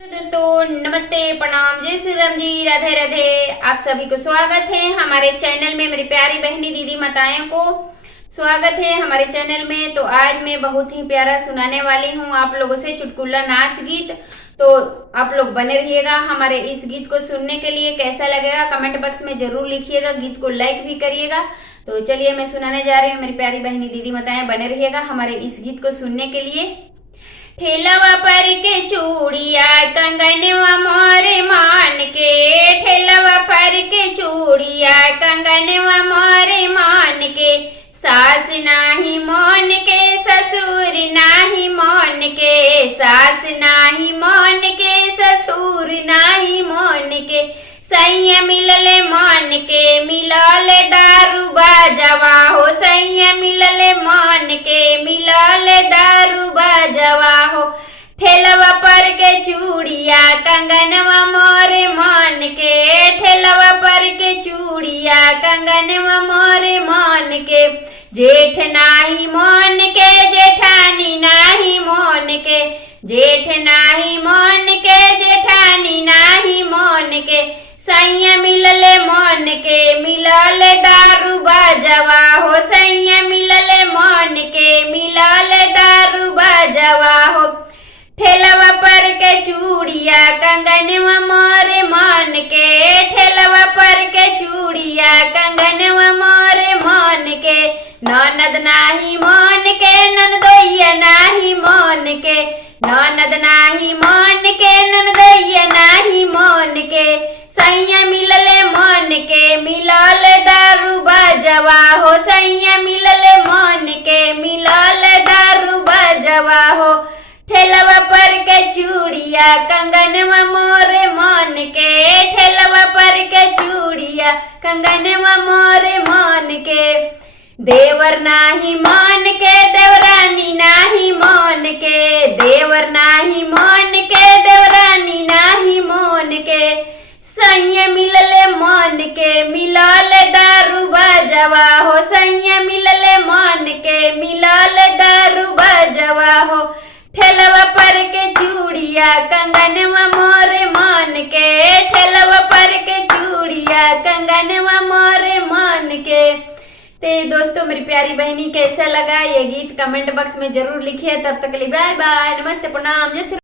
तो दोस्तों नमस्ते, प्रणाम, जय श्री राम जी, राधे राधे। आप सभी को स्वागत है हमारे चैनल में। मेरी प्यारी बहनी दीदी माताएं को स्वागत है हमारे चैनल में। तो आज मैं बहुत ही प्यारा सुनाने वाली हूँ आप लोगों से चुटकुला नाच गीत। तो आप लोग बने रहिएगा हमारे इस गीत को सुनने के लिए। कैसा लगेगा कमेंट बॉक्स में जरूर लिखिएगा, गीत को लाइक भी करिएगा। तो चलिए मैं सुनाने जा रही हूँ। मेरी प्यारी बहनी दीदी माताएं बने रहिएगा हमारे इस गीत को सुनने के लिए। ठेलवा पर के चूड़िया कंगनवा मोरे मान के, ठेलवा पर के चूड़िया कंगनवा मोरे मान के, सास नाही मोन के ससुर नाही मोन के, सास नाही मोन के ससुर नाही मोन के, सैया मिलले मान के मिलले दारू बाजवा हो, सैया मिलले मान के मिलले दारू बाजवा हो, ठेलवा पर के चूड़िया कंगनवा मोरे मान के, ठेलवा पर के चूड़िया कंगनवा मोरे मान के, जेठ नाही मोन के जेठानी नाही मोन के, जेठ नाही मोन के जेठानी नाही मोन के, सैया मिलले मोन के मिलले दारू बाजवा हो, सैया मिलले मोन के मिलले दारू बाजवा हो, ठेलवा पर के चूड़िया कंगनवा मोरे मान के, ठेलवा पर के चूड़िया कंगनवा मोरे मान के, ननद नाही मोन के ननदोइया नाही मोन के, ननद नाही मोन के ननदोइया नाही मोन के, सैया मिलले मोन के मिलले दारू बाजवा हो, सैया मिलले मोन के मिलले दारू बाजवा हो, ठेलवा पर के चूड़िया कंगनवा मोरे मान के, ठेलवा पर के चूड़िया कंगनवा मोरे मान के, देवर नाही मान के देवरानी नाही मान के, देवर नाही मान के देवरानी नाही मान के, सैया मिलले मान के मिलले दारू बाजवा हो, सैया मिलले मान के मिलले दारू बाजवा हो, ठेलवा पर के चूड़िया कंगनवा मोरे मान के, ठेलवा पर के चूड़िया कंगनवा मोरे मान के। तो दोस्तों मेरी प्यारी बहनी कैसा लगा ये गीत कमेंट बॉक्स में जरूर लिखिए। तब तक के लिए बाय बाय, नमस्ते, प्रणाम, जय श्री